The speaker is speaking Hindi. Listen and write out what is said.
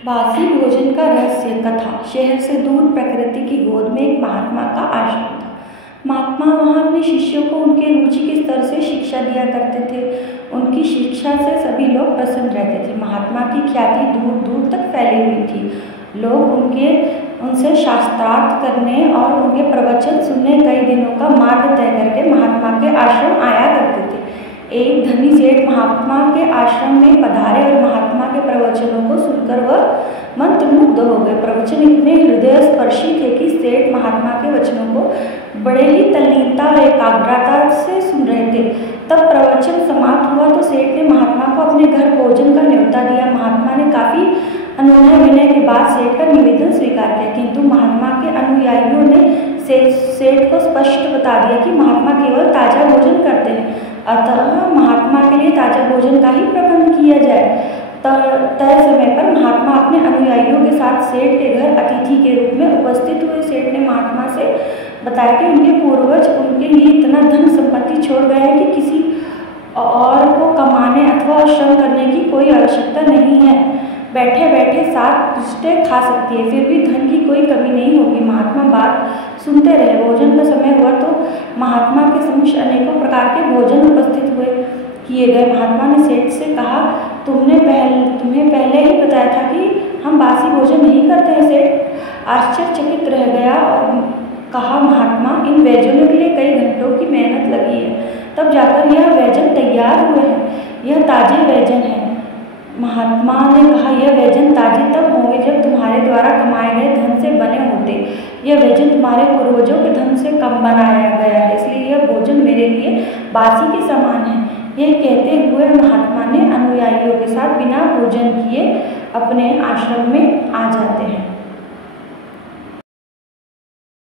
बासी भोजन का रहस्य कथा। शहर से दूर प्रकृति की गोद में एक महात्मा का आश्रम था। महात्मा वहाँ अपने शिष्यों को उनके रुचि के स्तर से शिक्षा दिया करते थे। उनकी शिक्षा से सभी लोग प्रसन्न रहते थे। महात्मा की ख्याति दूर दूर तक फैली हुई थी। लोग उनसे शास्त्रार्थ करने और उनके प्रवचन सुनने कई दिनों का मार्ग तय करके महात्मा के आश्रम आया करते थे। एक धनी सेठ महात्मा के आश्रम में पधारे और महात्मा के प्रवचनों को सुनकर वह मंत्रमुग्ध हो गए। प्रवचन इतने हृदय स्पर्शी थे कि सेठ महात्मा के वचनों को बड़े ही तल्लीनता और एकाग्रता से सुन रहे थे। तब प्रवचन समाप्त हुआ तो सेठ ने महात्मा को अपने घर भोजन का न्योता दिया। महात्मा ने काफी अनुनय विनय के बाद सेठ का निवेदन स्वीकार किया, किंतु महात्मा के अनुयायियों ने सेठ को स्पष्ट बता दिया कि महात्मा केवल ताजा भोजन करते हैं, अतः महात्मा के लिए ताजा भोजन का ही प्रबंध किया जाए। तय समय पर महात्मा अपने अनुयायियों के साथ सेठ के घर अतिथि के रूप में उपस्थित हुए। सेठ ने महात्मा से बताया कि उनके पूर्वज उनके लिए इतना धन संपत्ति छोड़ गए हैं कि किसी और को कमाने अथवा श्रम करने की कोई आवश्यकता नहीं है। बैठे बैठे 7 पुश्तें खा सकती है, फिर भी धन की कोई कमी नहीं होगी। महात्मा बात सुनते रहे। भोजन का समय हुआ तो महात्मा के समक्ष अनेकों प्रकार के भोजन उपस्थित किए गए। महात्मा ने सेठ से कहा, तुम्हें पहले ही बताया था कि हम बासी भोजन नहीं करते हैं। सेठ आश्चर्यचकित रह गया और कहा, महात्मा, इन व्यंजनों के लिए कई घंटों की मेहनत लगी है, तब जाकर यह व्यंजन तैयार हुए हैं। यह ताजे व्यंजन है। महात्मा ने कहा, यह व्यंजन ताजे तब होंगे जब तुम्हारे द्वारा कमाए गए धन से बने होते। यह व्यंजन तुम्हारे पूर्वजों के धन से कम बनाया गया है, इसलिए यह भोजन मेरे लिए बासी के समान है। यह कहते हुए महात्मा ने अनुयायियों के साथ बिना भोजन किए अपने आश्रम में आ जाते हैं।